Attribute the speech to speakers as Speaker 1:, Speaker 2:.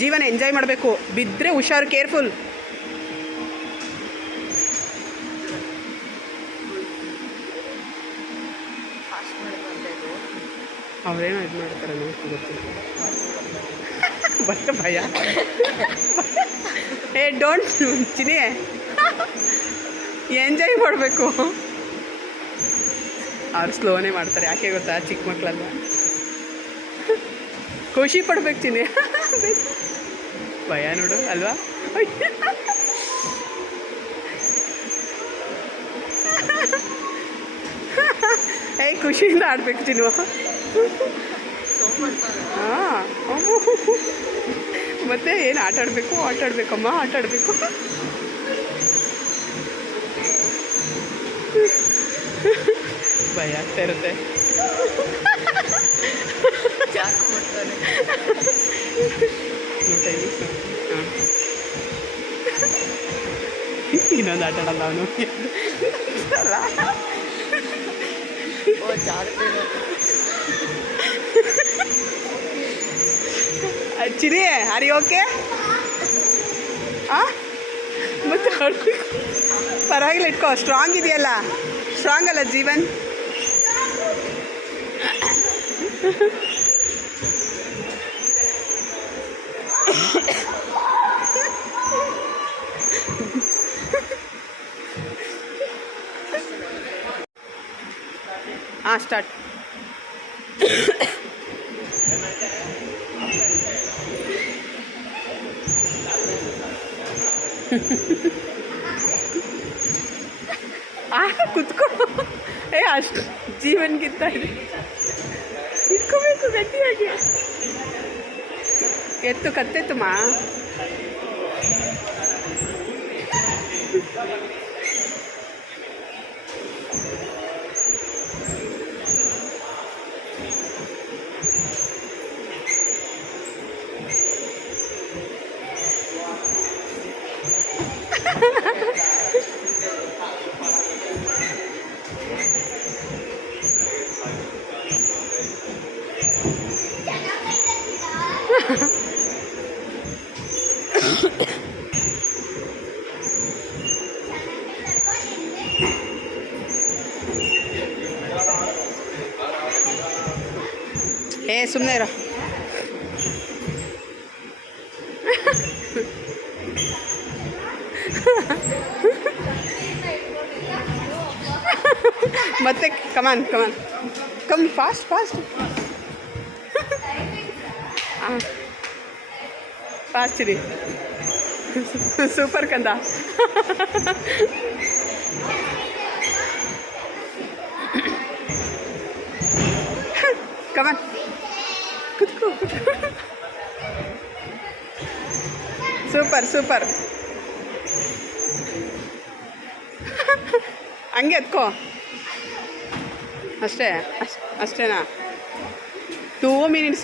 Speaker 1: ಜೀವನ ಎಂಜಾಯ್ ಮಾಡಬೇಕು. ಬಿದ್ದರೆ ಹುಷಾರು ಕೇರ್ಫುಲ್ ಅವ್ರೇನೋ ಇದು ಮಾಡ್ತಾರೆ ನನಗೆ ಗೊತ್ತಿಲ್ಲ. ಬಟ್ ಭಯ. ಏ ಡೋಂಟ್ ಚಿನಿ ಎಂಜಾಯ್ ಮಾಡಬೇಕು. ಅವ್ರು ಸ್ಲೋನೇ ಮಾಡ್ತಾರೆ. ಯಾಕೆ ಗೊತ್ತಾ? ಚಿಕ್ಕ ಮಕ್ಕಳಲ್ಲ ಖುಷಿ ಪಡ್ಬೇಕು ತಿನ್ನಿ ಭಯ ನೋಡು, ಅಲ್ವಾ? ಏಯ್ ಖುಷಿಯಿಂದ ಆಡ್ಬೇಕು ಚಿನ್ನು. ಹಾಂ. ಮತ್ತೆ ಏನು ಆಟ ಆಡಬೇಕು, ಆಟ ಆಡಬೇಕಮ್ಮ, ಆಟ ಆಡಬೇಕು. ಭಯ ಆಗ್ತಾ ಇರುತ್ತೆ.
Speaker 2: ಚಾಕು ಮಾಡ್ತಾರೆ.
Speaker 1: ಇನ್ನೊಂದು ಆಟ ಆಡಲ್ಲ ಅವನು.
Speaker 2: ಓ
Speaker 1: ಚಿರಿ ಅರಿ ಓಕೆ ಆ? ಮತ್ತೆ ಪರವಾಗಿಲ್ಲ ಇಟ್ಕೋ ಸ್ಟ್ರಾಂಗ್ ಇದೆಯಲ್ಲ? ಸ್ಟ್ರಾಂಗ್ ಅಲ್ಲ ಜೀವನ್? ಹಾಂ ಸ್ಟಾರ್ಟ್ ಆ ಕುತ್ಕೊ ಏ ಅಷ್ಟು ಜೀವನ್ಗಿಂತ ಇದೆ ಇಟ್ಕೋಬೇಕು ಗಟ್ಟಿಯಾಗಿ ಎತ್ತು ಕತ್ತೆತ್ತು ಮಾ ಏ ಸುಮ್ಮನೆ ಇರೋ. ಮತ್ತೆ come on come on come fast fast ಹಾಂ ಫಾಸ್ಟ್ ಇರಿ. ಸೂಪರ್ ಕಂದ. ಕಮಾನ್ ಕುತ್ಕೋ ಸೂಪರ್ ಸೂಪರ್ ಹಂಗೆ ಎತ್ಕೋ. ಅಷ್ಟೇ ಅಷ್ಟೇನಾ? Two minutes